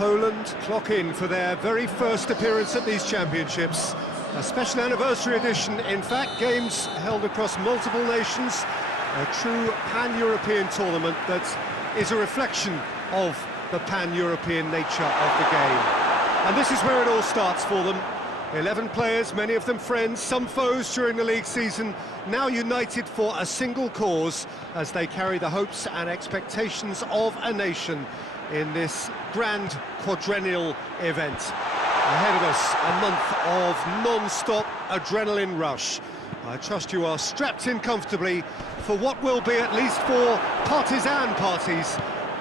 Poland clock in for their very first appearance at these championships. A special anniversary edition, in fact, games held across multiple nations, a true pan-European tournament that is a reflection of the pan-European nature of the game. And this is where it all starts for them. 11 players, many of them friends, some foes during the league season, now united for a single cause as they carry the hopes and expectations of a nation in this grand quadrennial event. Ahead of us, a month of non-stop adrenaline rush. I trust you are strapped in comfortably for what will be, at least for partisan parties,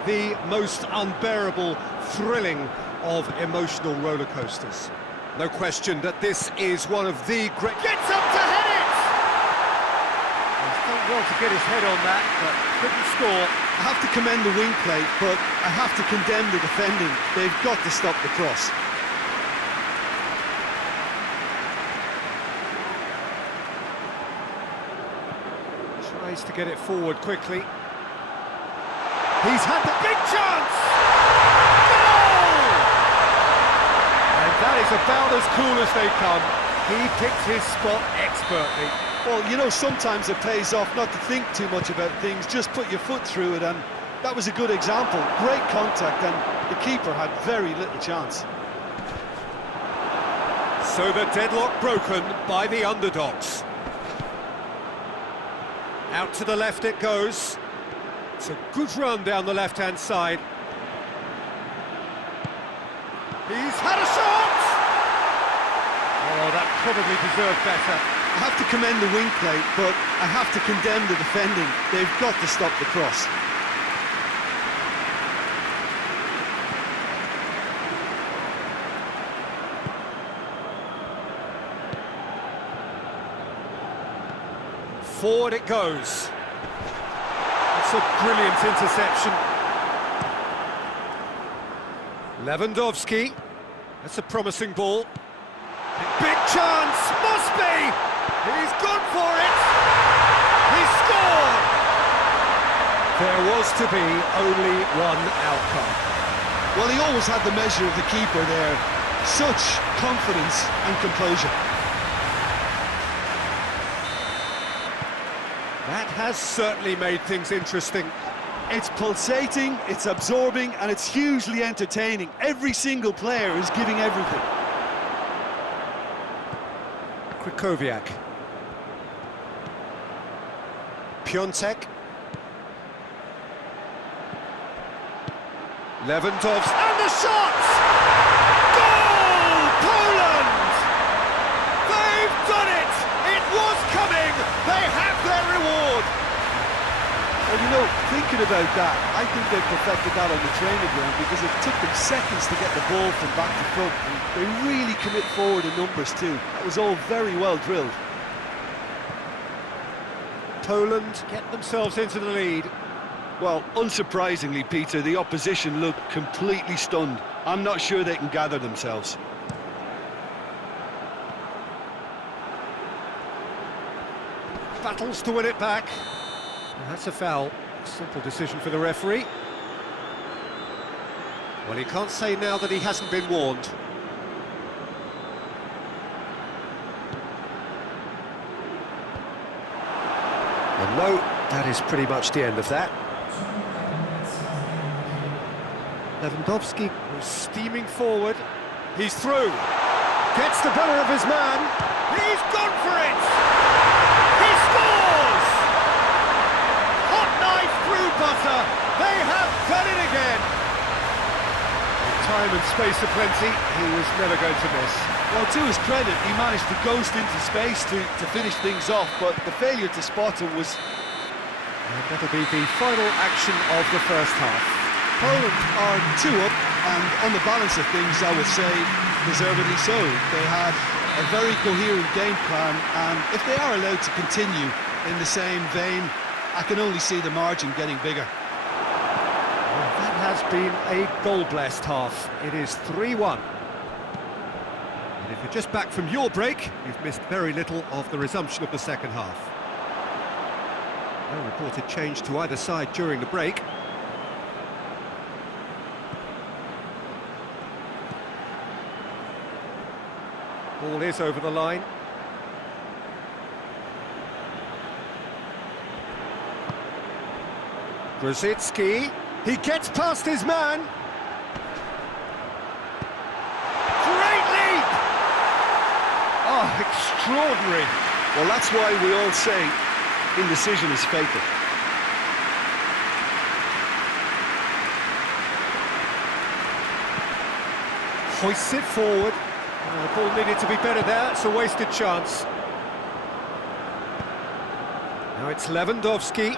the most unbearable, thrilling of emotional roller coasters. No question that this is one of the great... Gets up to head it! He's done well to get his head on that, but couldn't score. I have to commend the wing play, but I have to condemn the defending. They've got to stop the cross. Tries to get it forward quickly. He's had the big chance! Goal! And that is about as cool as they come. He picked his spot expertly. Well, you know, sometimes it pays off not to think too much about things, just put your foot through it, and that was a good example. Great contact, and the keeper had very little chance. So the deadlock broken by the underdogs. Out to the left it goes. It's a good run down the left-hand side. He's had a shot! Oh, that probably deserved better. I have to commend the wing play, but I have to condemn the defending. They've got to stop the cross. Forward it goes. It's a brilliant interception. Lewandowski. That's a promising ball. Big chance! Must be! He's gone for it! He scored! There was to be only one outcome. Well, he always had the measure of the keeper there. Such confidence and composure. That has certainly made things interesting. It's pulsating, it's absorbing, and it's hugely entertaining. Every single player is giving everything. Krychowiak. Piontek. Lewandowski. And the shot! Goal! Poland! They've done it! It was coming! They have their reward! Well, you know, thinking about that, I think they perfected that on the training ground because it took them seconds to get the ball from back to front. And they really commit forward in numbers too. That was all very well drilled. Poland get themselves into the lead. Well, unsurprisingly, Peter, the opposition looked completely stunned. I'm not sure they can gather themselves. Battles to win it back. That's a foul. Simple decision for the referee. Well, he can't say now that he hasn't been warned. And no, that is pretty much the end of that. Lewandowski was steaming forward. He's through. Gets the better of his man. He's gone for it! He scores! Hot knife through butter. They have done it again. With time and space aplenty, he was never going to miss. Well, to his credit, he managed to ghost into space to finish things off, but the failure to spot him was... And that'll be the final action of the first half. Poland are 2 up, and on the balance of things, I would say, deservedly so. They had a very coherent game plan, and if they are allowed to continue in the same vein, I can only see the margin getting bigger. Well, that has been a goal-blessed half. It is 3-1. And if you're just back from your break, you've missed very little of the resumption of the second half. No reported change to either side during the break. Ball is over the line. Grosicki, he gets past his man. Great leap! Oh, extraordinary. Well, that's why we all say indecision is fatal. Hoists it forward. The ball needed to be better there, it's a wasted chance. Now it's Lewandowski,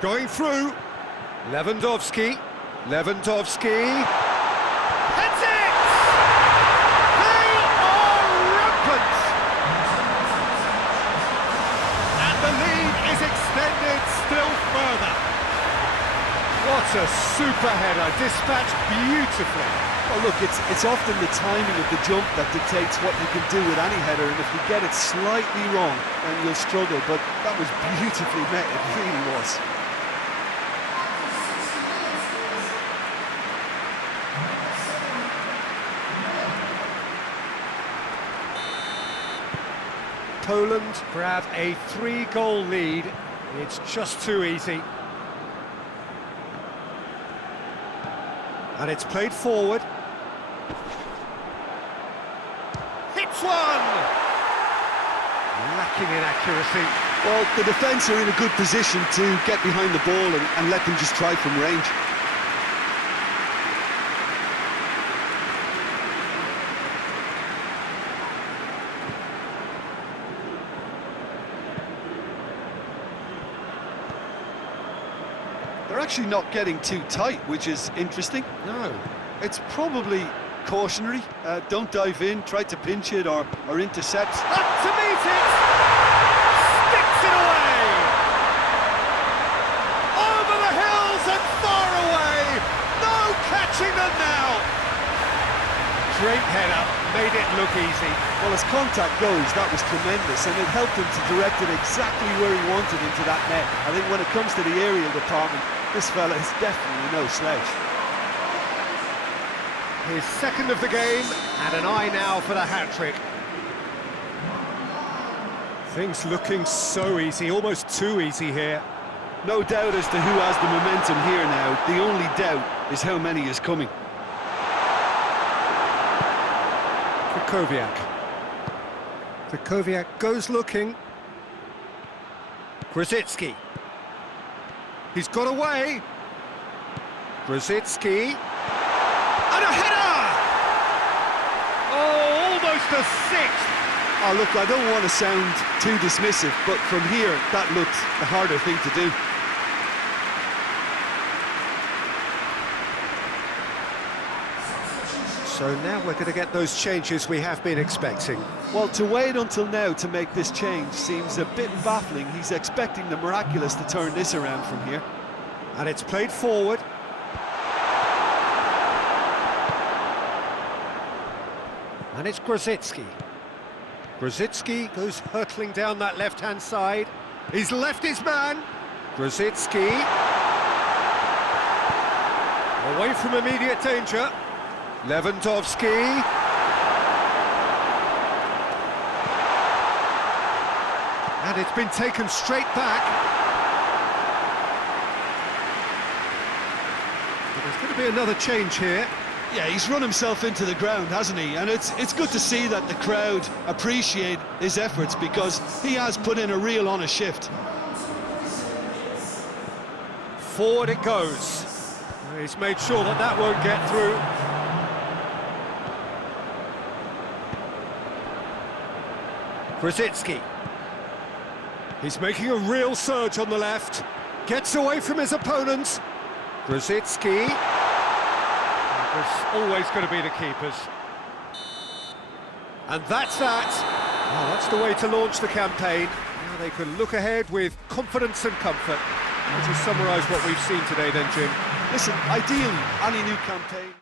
going through. Lewandowski, heads it! They are rampant! And the lead is extended still further. What a super header, dispatched beautifully. Well, look, it's often the timing of the jump that dictates what you can do with any header, and if you get it slightly wrong, then you'll struggle, but that was beautifully met, it really was. Poland grab a 3-goal lead. It's just too easy. And it's played forward. Hits one! Lacking in accuracy. Well, the defence are in a good position to get behind the ball and let them just try from range. They're actually not getting too tight, which is interesting. No. It's probably cautionary. Don't dive in, try to pinch it or intercept. Up to meet it! Sticks it away! Over the hills and far away! No catching them now! Great header, made it look easy. Well, as contact goes, that was tremendous, and it helped him to direct it exactly where he wanted into that net. I think when it comes to the aerial department, this fella is definitely no slouch. His second of the game, and an eye now for the hat-trick. Things looking so easy, almost too easy here. No doubt as to who has the momentum here now. The only doubt is how many is coming. Krychowiak goes looking. Grosicki. He's got away. Grosicki. And a header! Oh, almost a sixth. Oh, look, I don't want to sound too dismissive, but from here, that looked the harder thing to do. So now we're going to get those changes we have been expecting. Well, to wait until now to make this change seems a bit baffling. He's expecting the miraculous to turn this around from here. And it's played forward. And it's Grosicki. Grosicki goes hurtling down that left-hand side. He's left his man. Grosicki. Away from immediate danger. Lewandowski. And it's been taken straight back. But there's going to be another change here. Yeah, he's run himself into the ground, hasn't he? And it's good to see that the crowd appreciate his efforts, because he has put in a real honest shift. Forward it goes. He's made sure that that won't get through. Grosicki. He's making a real surge on the left. Gets away from his opponents. Grosicki. It's always going to be the keepers. And that's that. Oh, that's the way to launch the campaign. Now they can look ahead with confidence and comfort. Would you summarise what we've seen today then, Jim? Listen, ideally, any new campaign...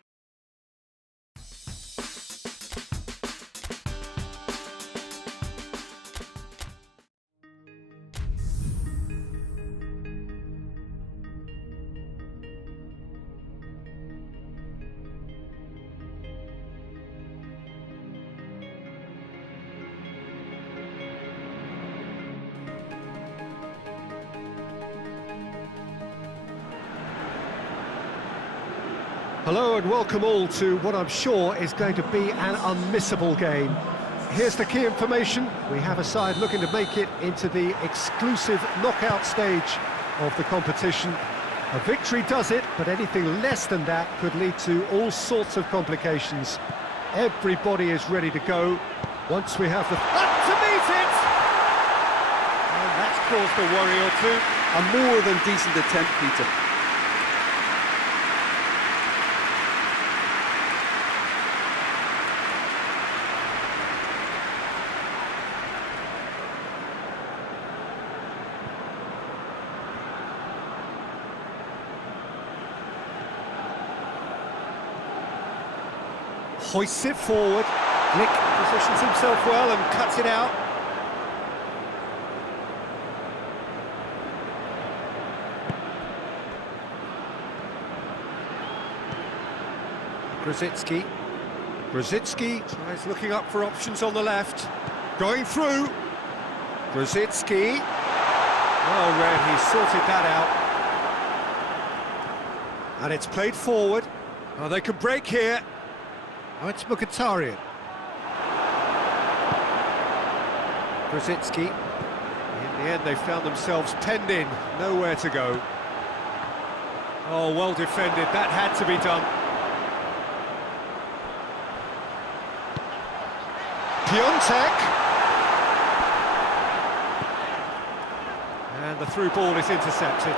Hello and welcome all to what I'm sure is going to be an unmissable game. Here's the key information. We have a side looking to make it into the exclusive knockout stage of the competition. A victory does it, but anything less than that could lead to all sorts of complications. Everybody is ready to go. Once we have the... Up to meet it! And that's caused a worry or two. A more than decent attempt, Peter. Hoists it forward. Nick positions himself well and cuts it out. Grzycki tries looking up for options on the left. Going through. Grzycki. Well read, he sorted that out. And it's played forward. Oh, they can break here. Oh, it's Mkhitaryan. Grzycki. In the end, they found themselves penned in, nowhere to go. Oh, well defended, that had to be done. Piontek. And the through ball is intercepted.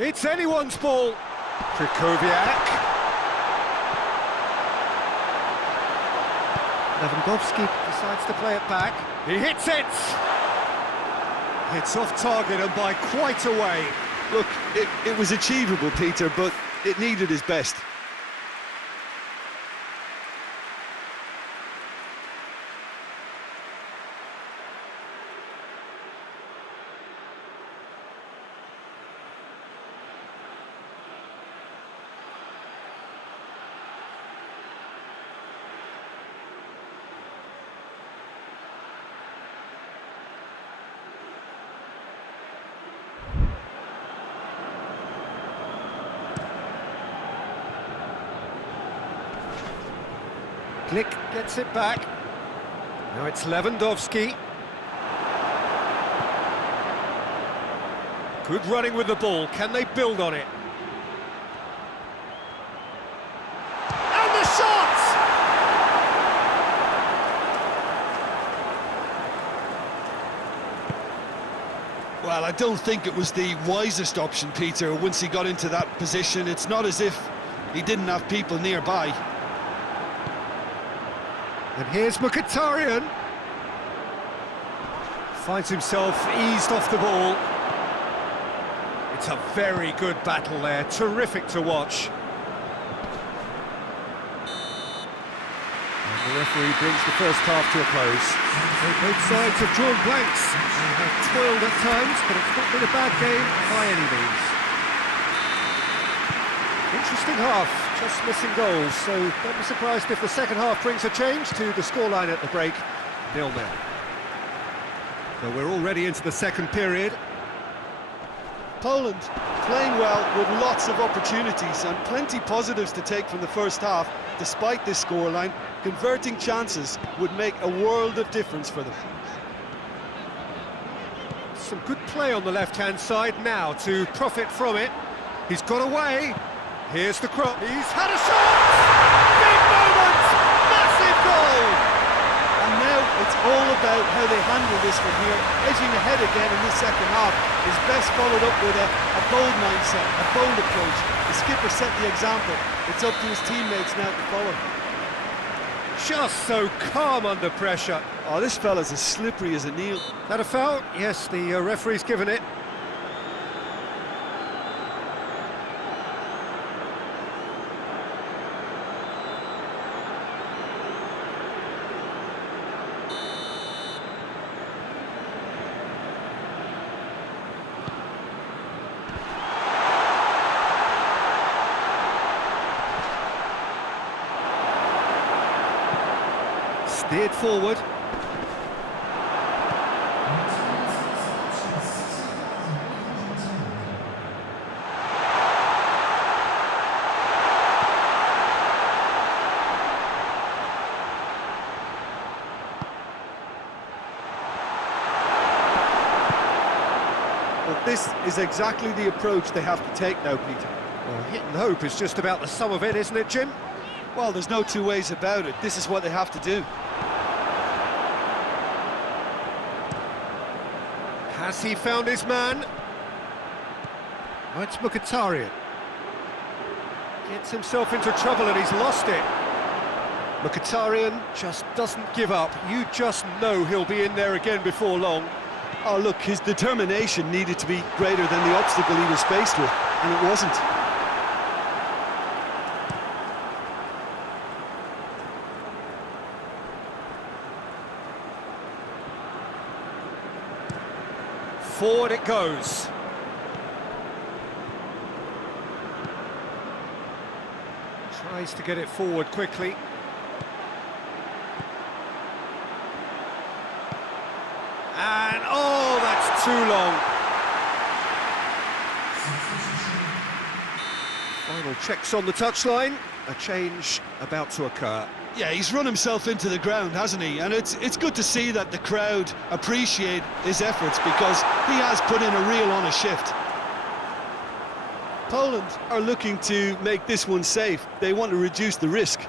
It's anyone's ball. Krychowiak. Lewandowski decides to play it back. He hits it! It's off target and by quite a way. Look, it was achievable, Peter, but it needed his best. Glick gets it back. Now it's Lewandowski. Good running with the ball. Can they build on it? And the shot! Well, I don't think it was the wisest option, Peter, once he got into that position. It's not as if he didn't have people nearby. And here's Mkhitaryan. Finds himself eased off the ball. It's a very good battle there, terrific to watch. And the referee brings the first half to a close. So both sides have drawn blanks. They have toiled at times, but it's not been a bad game by any means. Interesting half, just missing goals, so don't be surprised if the second half brings a change to the scoreline at the break, 0-0. So we're already into the second period. Poland playing well with lots of opportunities and plenty positives to take from the first half. Despite this scoreline, converting chances would make a world of difference for them. Some good play on the left-hand side now to profit from it. He's got away. Here's the cross. He's had a shot! Big moment! Massive goal! And now it's all about how they handle this from here. Edging ahead again in this second half is best followed up with a bold mindset, a bold approach. The skipper set the example. It's up to his teammates now to follow. Just so calm under pressure. Oh, this fella's as slippery as a Neil. That a foul? Yes, the referee's given it. Steered forward. But this is exactly the approach they have to take now, Peter. Well, hit and hope is just about the sum of it, isn't it, Jim? Well, there's no two ways about it. This is what they have to do. Has he found his man? Oh, it's Mkhitaryan. Gets himself into trouble and he's lost it. Mkhitaryan just doesn't give up. You just know he'll be in there again before long. Oh, look, his determination needed to be greater than the obstacle he was faced with, and it wasn't. Forward it goes. Tries to get it forward quickly. And, oh, that's too long. Final checks on the touchline. A change about to occur. Yeah, he's run himself into the ground, hasn't he? And it's good to see that the crowd appreciate his efforts, because he has put in a real honest shift. Poland are looking to make this one safe. They want to reduce the risk.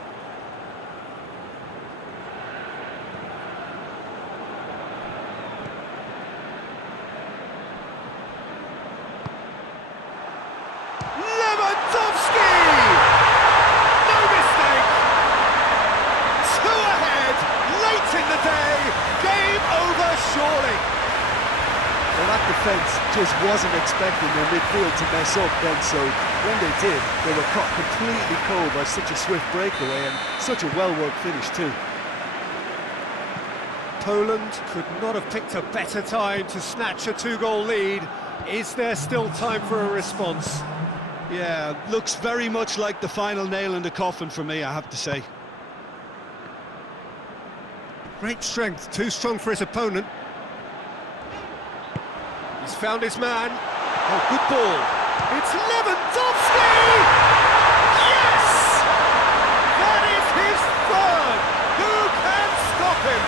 Well, that defence just wasn't expecting their midfield to mess up then, so when they did, they were caught completely cold by such a swift breakaway and such a well-worked finish too. Poland could not have picked a better time to snatch a two-goal lead. Is there still time for a response? Yeah, looks very much like the final nail in the coffin for me, I have to say. Great strength, too strong for his opponent. He's found his man. Oh, good ball. It's Lewandowski! Yes! That is his third! Who can stop him?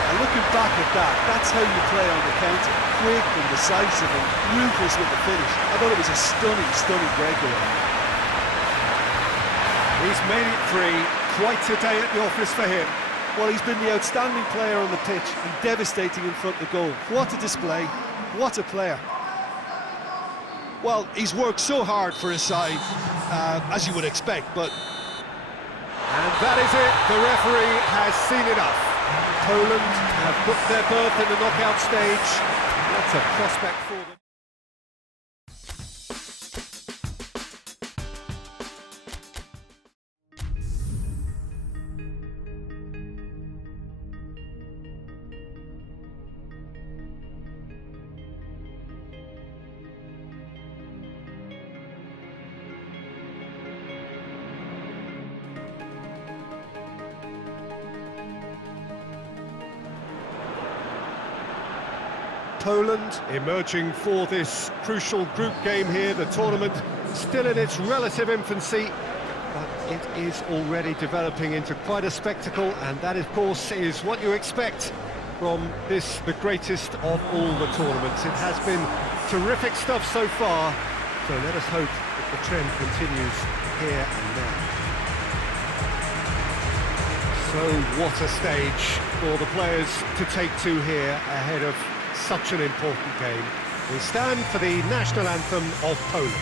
And looking back at that, that's how you play on the counter. Quick and decisive and ruthless with the finish. I thought it was a stunning, stunning breakaway. He's made it three. Quite a day at the office for him. Well, he's been the outstanding player on the pitch and devastating in front of the goal. What a display, what a player. Well, he's worked so hard for his side, as you would expect, but... And that is it, the referee has seen enough. Poland have booked their berth in the knockout stage. What a prospect for them. Poland emerging for this crucial group game here, the tournament still in its relative infancy, but it is already developing into quite a spectacle, and that of course is what you expect from this, the greatest of all the tournaments. It has been terrific stuff so far, so let us hope that the trend continues here and now. So what a stage for the players to take to here ahead of such an important game. We stand for the national anthem of Poland.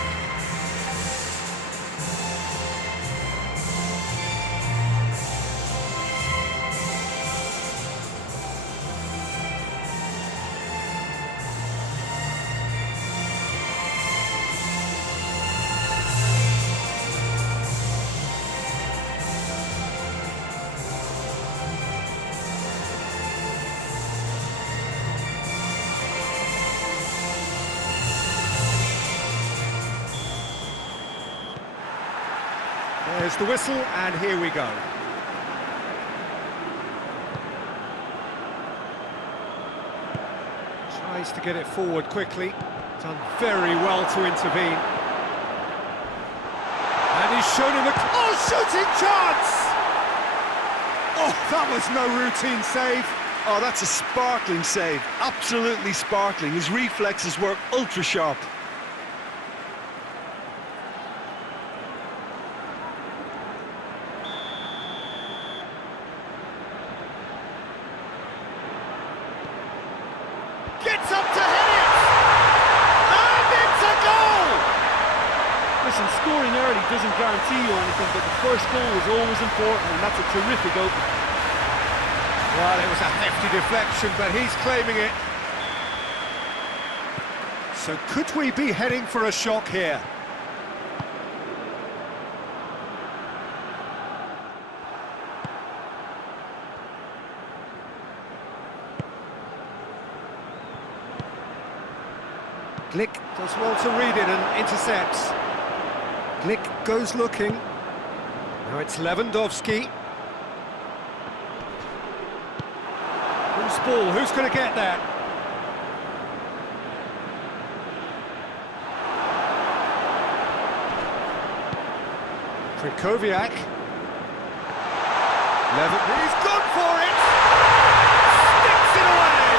There's the whistle, and here we go. Place to get it forward quickly. Done very well to intervene. And he's shown him a... Oh, shooting chance! Oh, that was no routine save. Oh, that's a sparkling save. Absolutely sparkling. His reflexes were ultra sharp. Gets up to hit it! And it's a goal! Listen, scoring early doesn't guarantee you anything, but the first goal is always important, and that's a terrific opening. Well, it was a hefty deflection, but he's claiming it. So could we be heading for a shock here? Glick does well to read it and intercepts. Glick goes looking. Now it's Lewandowski. Who's ball? Who's going to get that? Krychowiak. He's gone for it! Sticks it away!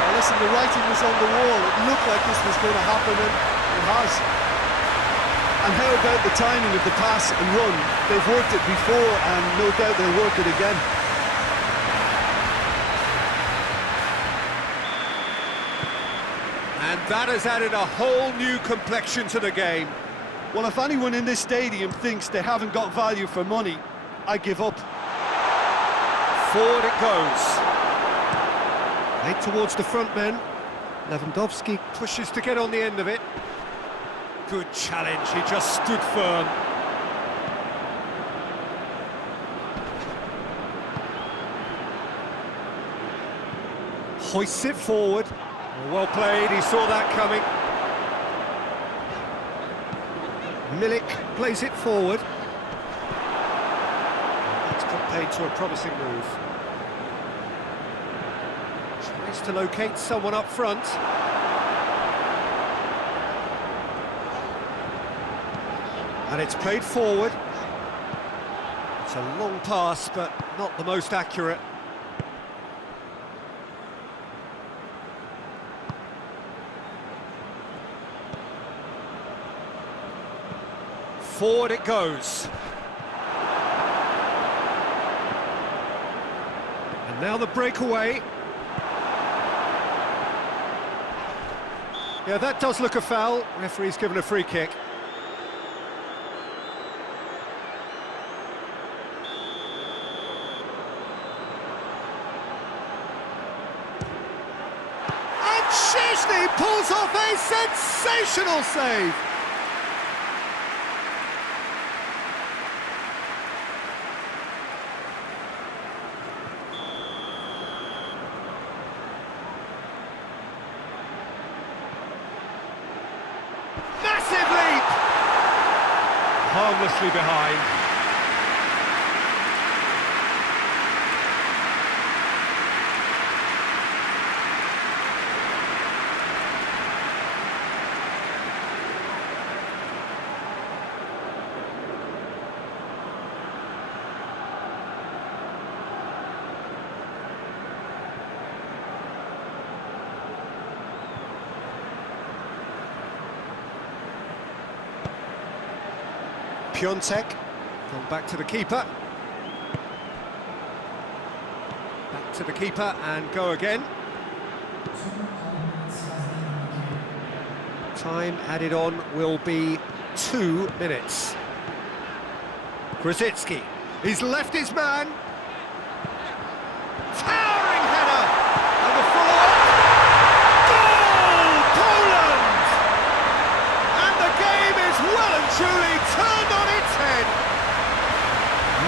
Well, listen, the writing was on the wall. It looked like this was going to happen, and it has. And how about the timing of the pass and run? They've worked it before, and no doubt they'll work it again. And that has added a whole new complexion to the game. Well, if anyone in this stadium thinks they haven't got value for money, I give up. Forward it goes. Late towards the front men. Lewandowski pushes to get on the end of it. Good challenge, he just stood firm. Hoists it forward. Well played, he saw that coming. Milik plays it forward. That's got paid to a promising move. Tries to locate someone up front. And it's played forward. It's a long pass, but not the most accurate. Forward it goes. And now the breakaway. Yeah, that does look a foul. Referee's given a free kick. And Szczesny pulls off a sensational save. Harmlessly behind. Piontek, gone back to the keeper. Back to the keeper and go again. Time added on will be 2 minutes. Grosicki, he's left his man. Towering header! And the follow-up. Goal! Poland! And the game is well and truly turned on its head.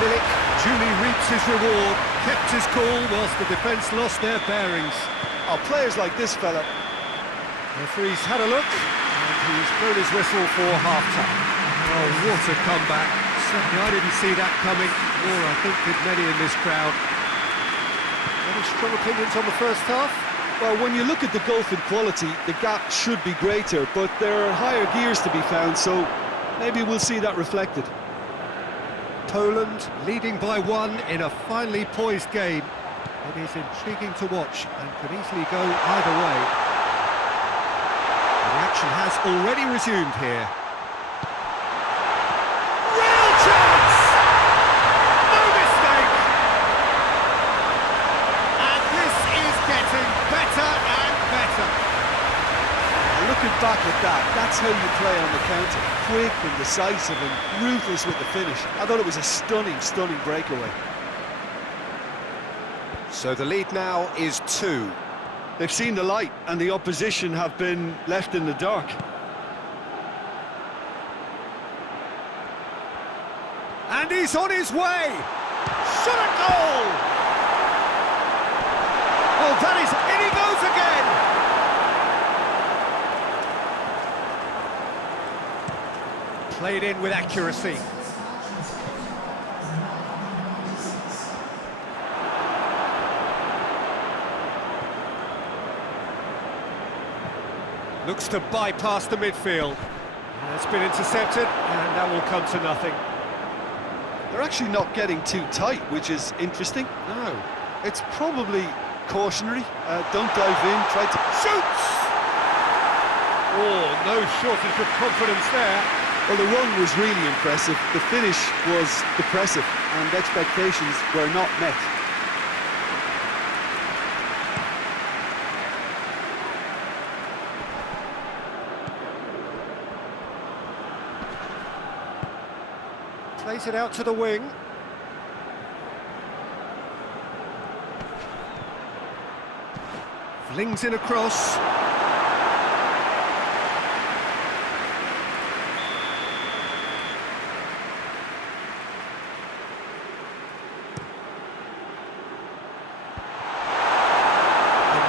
Milik duly reaps his reward, kept his cool whilst the defence lost their bearings. Oh, players like this fella. Referee's had a look, and he's blown his whistle for half-time. Oh, what a comeback. Certainly I didn't see that coming, nor I think did many in this crowd. Any strong opinions on the first half? Well, when you look at the gulf in quality, the gap should be greater, but there are higher gears to be found, so maybe we'll see that reflected. Poland leading by 1 in a finely poised game. It is intriguing to watch and could easily go either way. The action has already resumed here. Real chance! No mistake! And this is getting better and better. Looking back at that, that's how you play on the counter. Quick and decisive and ruthless with the finish. I thought it was a stunning, stunning breakaway. So the lead now is 2. They've seen the light and the opposition have been left in the dark. And he's on his way! Shot a goal! Well, that is... in he goes again! Played in with accuracy. Looks to bypass the midfield. It's been intercepted, and that will come to nothing. They're actually not getting too tight, which is interesting. No. It's probably cautionary. Don't dive in, try to... Shoots! Oh, no shortage of confidence there. Well, the run was really impressive. The finish was depressive, and expectations were not met. Plays it out to the wing. Flings in across.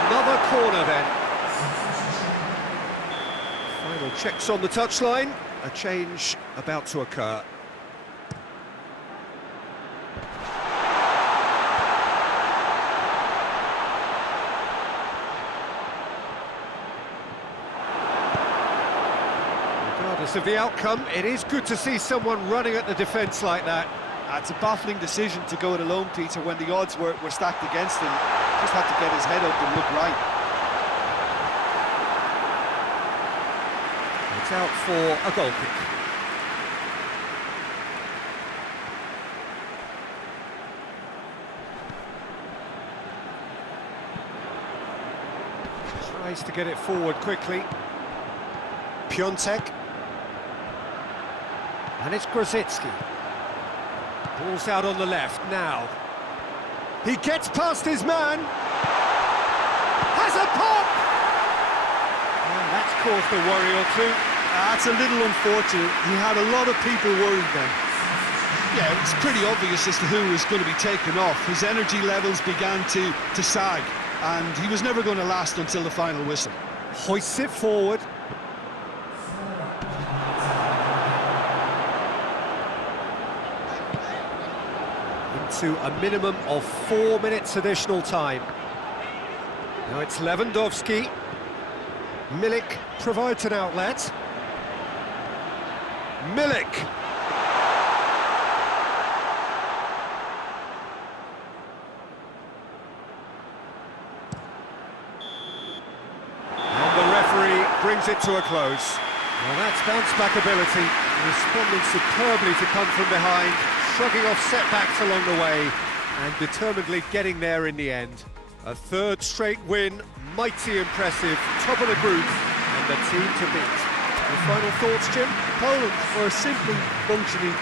Another corner then. Final checks on the touchline. A change about to occur. Regardless of the outcome, it is good to see someone running at the defence like that. It's a baffling decision to go it alone, Peter, when the odds were stacked against him. Just had to get his head up and look right. It's out for a goal kick. Tries to get it forward quickly. Piontek. And it's Grosicki. Ball's out on the left now. He gets past his man. Has a pop! And that's caused a worry or two. That's a little unfortunate. He had a lot of people worried then. Yeah, it's pretty obvious as to who was going to be taken off. His energy levels began to sag, and he was never going to last until the final whistle. Hoists it forward. Into a minimum of 4 minutes additional time. Now it's Lewandowski. Milik provides an outlet. Milik. And the referee brings it to a close. Well, that's bounce-back ability, responding superbly to come from behind, shrugging off setbacks along the way, and determinedly getting there in the end. A third straight win, mighty impressive, top of the group, and the team to beat. Your final thoughts, Jim? Poland were simply functioning